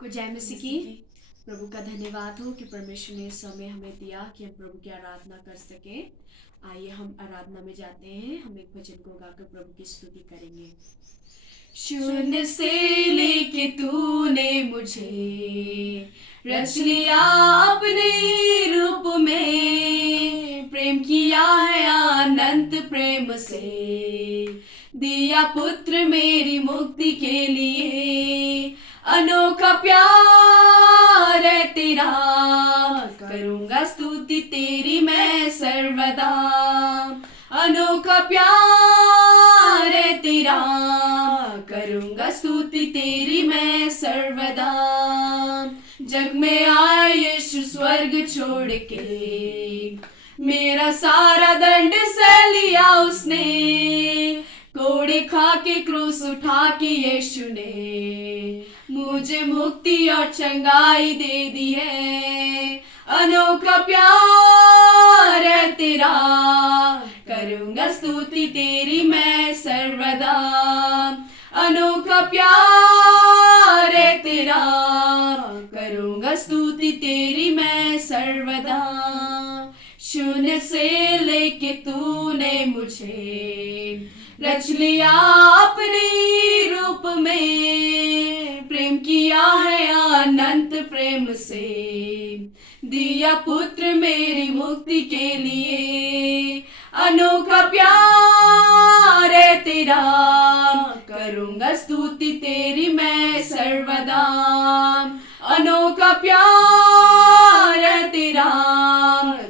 सबको जय मसीह की। प्रभु का धन्यवाद हो कि परमेश्वर ने समय हमें दिया कि हम प्रभु की आराधना कर सके। आइए हम आराधना में जाते हैं। हम एक भजन को गाकर प्रभु की स्तुति करेंगे। शून्य से लेके तूने मुझे रच लिया अपने रूप में, प्रेम किया है अनंत प्रेम से, दिया पुत्र मेरी मुक्ति के लिए। अनोखा प्यार है तेरा, करूंगा स्तुति तेरी मैं सर्वदा। अनोखा प्यार है तेरा, करूंगा स्तुति तेरी मैं सर्वदा। जग में आए यीशु स्वर्ग छोड़ के, मेरा सारा दंड सह लिया उसने। कोड़े खा के क्रूस उठा के यीशु ने मुझे मुक्ति और चंगाई दे दी है। अनोखा प्यार है तेरा, करूंगा स्तुति तेरी मैं सर्वदा। अनोखा प्यार है तेरा, करूंगा स्तुति तेरी मैं सर्वदा। शून्य से लेके तूने मुझे रच लिया अपने रूप में, प्रेम किया है अनंत प्रेम से, दिया पुत्र मेरी मुक्ति के लिए। अनोखा प्यार है तेरा, करूंगा स्तुति तेरी मैं सर्वदा। अनोखा प्यार है तेरा,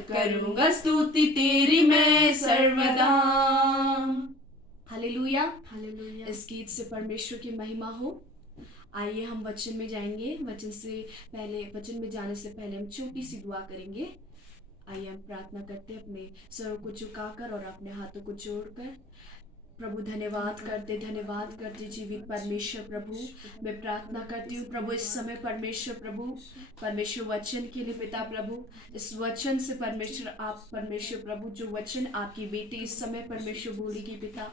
करूंगा स्तुति तेरी मैं सर्वदा। Hallelujah, hallelujah. इस गीत से परमेश्वर की महिमा हो। आइए हम वचन में जाएंगे। वचन में जाने से पहले हम छोटी सी दुआ करेंगे। आइए हम प्रार्थना करते हैं अपने सरों को झुकाकर और अपने हाथों को जोड़कर। प्रभु धन्यवाद करते जीवित परमेश्वर प्रभु, मैं प्रार्थना करती हूँ प्रभु इस समय परमेश्वर वचन के लिए पिता प्रभु, इस वचन से परमेश्वर प्रभु जो वचन आपकी बेटी इस समय परमेश्वर बोलेगी पिता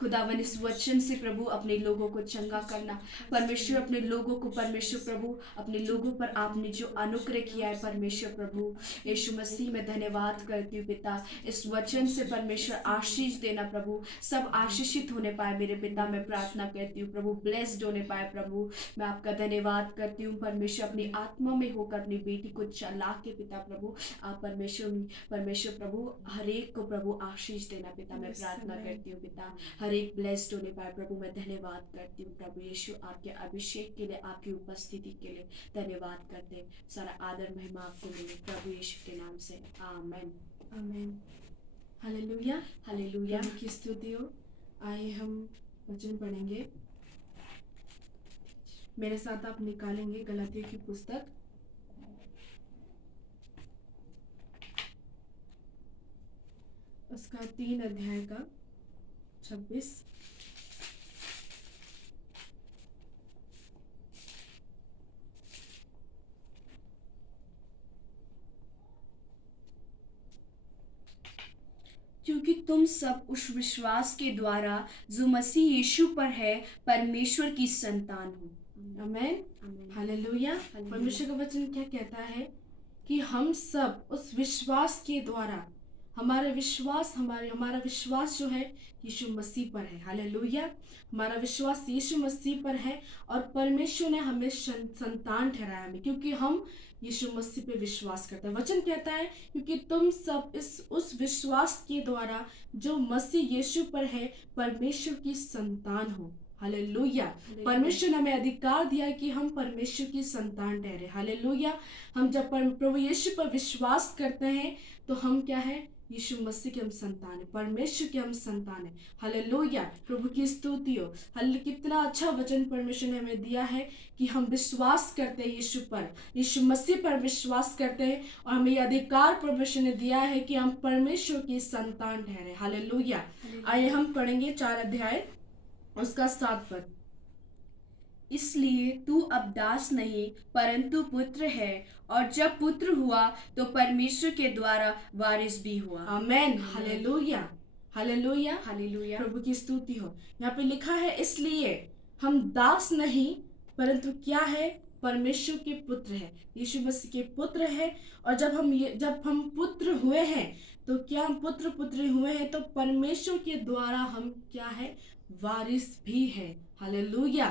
खुदावन, इस वचन से प्रभु अपने लोगों को चंगा करना परमेश्वर, अपने लोगों को परमेश्वर प्रभु, अपने लोगों पर आपने जो अनुग्रह किया है परमेश्वर प्रभु यीशु मसीह में धन्यवाद करती हूँ पिता। इस वचन से परमेश्वर आशीष देना प्रभु, सब आशीषित होने पाए मेरे पिता, मैं प्रार्थना करती हूँ प्रभु, ब्लेस्ड होने पाए प्रभु। मैं आपका धन्यवाद करती हूँ परमेश्वर, अपनी आत्मा में होकर अपनी बेटी को चला के पिता प्रभु, आप परमेश्वर प्रभु हर एक को प्रभु आशीष देना पिता, मैं प्रार्थना करती हूँ पिता, हर एक ब्लेस्ड होने पाए प्रभु। मैं धन्यवाद करती हूँ प्रभु यीशु, आपके अभिषेक के लिए, आपकी उपस्थिति के लिए धन्यवाद करते हैं। सारा आदर महिमा आपको मिले प्रभु यीशु के नाम से, आमेन आमेन। हालेलुया, हालेलुया की स्तुति हो। आइए हम वचन पढ़ेंगे। मेरे साथ आप निकालेंगे गलातियों की पुस्तक उसका 3 अध्याय का 26। क्योंकि तुम सब उस विश्वास के द्वारा जो मसीह यीशु पर है परमेश्वर की संतान हो। आमेन, हालेलुया। परमेश्वर का वचन क्या कहता है कि हम सब उस विश्वास के द्वारा, हमारा विश्वास जो है यीशु मसीह पर है। हालेलुया, हमारा विश्वास यीशु मसीह पर है और परमेश्वर ने हमें संतान ठहराया हमें, क्योंकि हम यीशु मसीह पे विश्वास करते हैं। वचन कहता है क्योंकि तुम सब उस विश्वास के द्वारा जो मसीह यीशु पर है परमेश्वर की संतान हो। हालेलुया, परमेश्वर ने हमें अधिकार दिया कि हम परमेश्वर की संतान ठहरे। हालेलुया, हम जब प्रभु यीशु पर विश्वास करते हैं तो हम क्या है, यीशु मसीह के हम संतान है, परमेश्वर के हम संतान है। हालेलुया, प्रभु की स्तुति हो। कितना अच्छा वचन परमेश्वर ने हमें दिया है कि हम विश्वास करते हैं यीशु पर, यीशु मसीह पर विश्वास करते हैं और हमें यह अधिकार परमेश्वर ने दिया है कि हम परमेश्वर की संतान ठहरे। हालेलुया। आइए हम पढ़ेंगे 4 अध्याय उसका 7 पद। इसलिए तू अब दास नहीं परंतु पुत्र है, और जब पुत्र हुआ तो परमेश्वर के द्वारा वारिस भी हुआ। आमेन, हालेलुया, हालेलुया, हालेलुया, प्रभु की स्तुति हो। यहाँ पे लिखा है इसलिए हम दास नहीं परंतु क्या है, परमेश्वर के पुत्र है, यीशु मसीह के पुत्र है। और जब हम पुत्र हुए हैं, तो क्या हम पुत्र पुत्री हुए हैं, तो परमेश्वर के द्वारा हम क्या है, वारिस भी है। Hallelujah,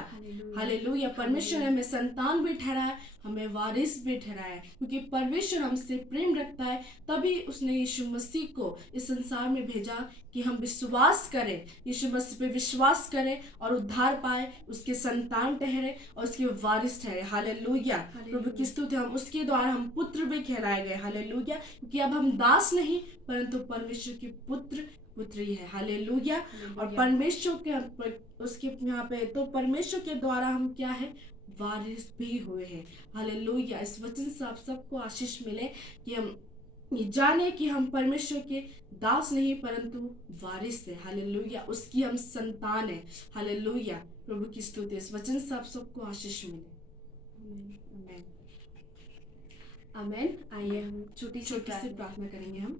hallelujah. परमेश्वर ने हमें संतान भी ठहराया, हमें वारिस भी ठहराया, क्योंकि परमेश्वर हमसे प्रेम रखता है। तभी उसने यीशु मसीह को इस संसार में भेजा कि हम विश्वास करें, यीशु मसीह पे विश्वास करें और उद्धार पाए, उसके संतान ठहरे और उसके वारिस ठहरे। हालेलुया, प्रभु की स्तुति। हम उसके द्वारा हम पुत्र भी कहलाए गए। हालेलुया, क्योंकि अब हम दास नहीं परंतु परमेश्वर के पुत्र पुत्री है। हालेलुया। और परमेश्वर के उसके यहाँ पे तो परमेश्वर के द्वारा हम क्या है, वारिस भी हुए हैं। हालेलुया। इस वचन से आप सबको आशीष मिले कि हम ये जाने कि हम परमेश्वर के दास नहीं परंतु वारिस है। हालेलुया, उसकी हम संतान है। हालेलुया, प्रभु की स्तुति। इस वचन से आप सबको आशीष मिले। आमेन, आमेन। आइए हम छोटी छोटी सी प्रार्थना करेंगे। हम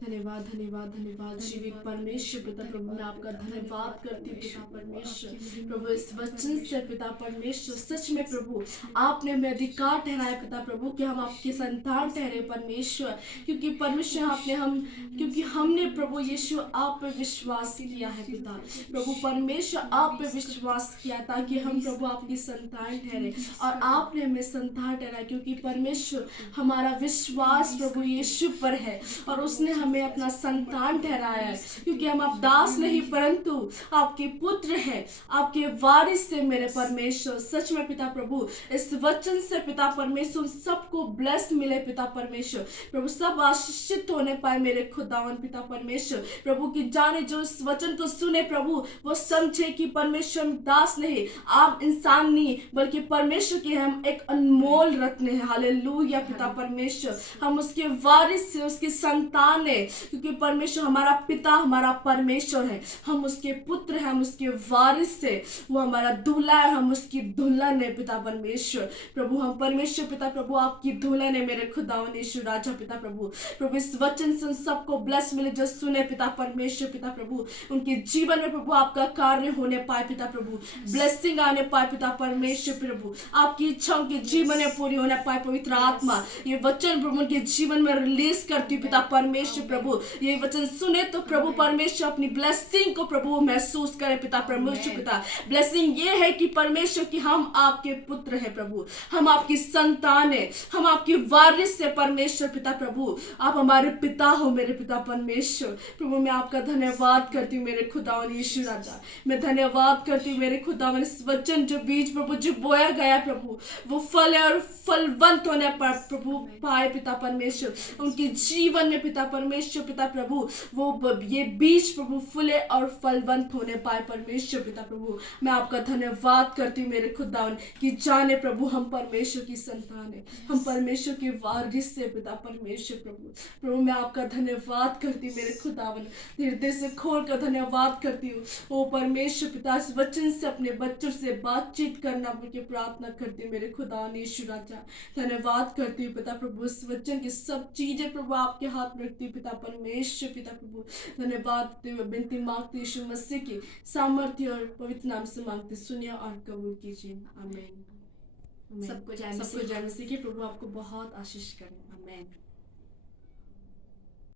धन्यवाद, धन्यवाद, धन्यवाद जीवित परमेश्वर पिता प्रभु, मैं आपका धन्यवाद करती हूँ पिता परमेश्वर। प्रभु इस वचन से पिता परमेश्वर, सच में प्रभु आपने हमें अधिकार ठहराया पिता प्रभु कि हम आपके संतान ठहरे परमेश्वर, क्योंकि परमेश्वर क्योंकि हमने प्रभु यीशु आप पे विश्वास किया है पिता प्रभु परमेश्वर, आप पे विश्वास किया ताकि हम प्रभु आपकी संतान ठहरे, और आपने हमें संतान ठहराया, क्योंकि परमेश्वर हमारा विश्वास प्रभु यीशु पर है और उसने हमें अपना संतान ठहराया है, क्योंकि हम अब दास नहीं परंतु आपके पुत्र हैं, आपके वारिस से मेरे परमेश्वर। सच में पिता प्रभु इस वचन से पिता परमेश्वर सबको ब्लेस मिले पिता परमेश्वर प्रभु, सब आशीषित होने पाए मेरे खुदावन पिता परमेश्वर प्रभु की जाने जो इस वचन को सुने प्रभु वो समझे कि परमेश्वर दास नहीं, आप इंसान नहीं, बल्कि परमेश्वर के हम एक अनमोल रत्न है। हालेलुया पिता परमेश्वर, हम उसके वारिस से उसके संतान है, क्योंकि परमेश्वर हमारा पिता हमारा परमेश्वर है, हम उसके पुत्र हैं, हम उसके वारिस से, वो हमारा दूल्हा है, हम उसकी दुल्हन है पिता परमेश्वर प्रभु। हम परमेश्वर पिता प्रभु आपकी दुल्हन है मेरे खुदावन यीशु राजा पिता प्रभु। प्रभु इस वचन से सबको ब्लेस मिले जो सुने पिता परमेश्वर पिता प्रभु, उनके जीवन में प्रभु आपका कार्य होने पाए पिता प्रभु, ब्लेसिंग आने पाए पिता परमेश्वर प्रभु, आपकी इच्छाओं के जीवन में पूरी होने पाए। पवित्र आत्मा ये वचन प्रभु उनके जीवन में रिलीज करती पिता परमेश्वर प्रभु, ये वचन सुने तो प्रभु परमेश्वर अपनी ब्लेसिंग को प्रभु महसूस करे पिता परमेश्वर पिता। ब्लेसिंग ये है कि परमेश्वर की हम आपके पुत्र है प्रभु, हम आपकी संतान है, हम आपकी वारिस से परमेश्वर पिता प्रभु, आप हमारे पिता हो मेरे पिता परमेश्वर प्रभु। मैं आपका धन्यवाद करती हूँ मेरे खुदावन यीशु राजा, मैं धन्यवाद करती हूँ मेरे खुदावन इस वचन जो बीज प्रभु जो बोया गया प्रभु वो फल है और फलवंत होने पर प्रभु पाए पिता परमेश्वर, उनके जीवन में पिता परमेश्वर पिता प्रभु वो ये बीज प्रभु फूले और फलवंत होने पाए परमेश्वर पिता प्रभु। मैं आपका धन्यवाद करती हूँ मेरे खुदावन कि जाने प्रभु हम परमेश्वर की संतान है, हम परमेश्वर के वारिस से पिता परमेश्वर प्रभु। प्रभु मैं आपका धन्यवाद करती हूँ मेरे खुदावन, हृदय से खोल कर धन्यवाद करती हूँ ओ परमेश्वर पिता। इस वचन से अपने बच्चों से बातचीत करना मुझे प्रार्थना करती हूँ मेरे खुदावन यीशु राजा। धन्यवाद करती हूँ पिता प्रभु, इस वचन की सब चीजें प्रभु आपके हाथ में रखती हूँ पिता परमेश्वर पिता प्रभु। धन्यवाद विनती मांगती यीशु मसीह की सामर्थ्य और पवित्र नाम से मांगते, सुनिए और कबूल कीजिए। आमीन। सबको जय मसीह की। प्रभु आपको बहुत आशीष करें। आमीन।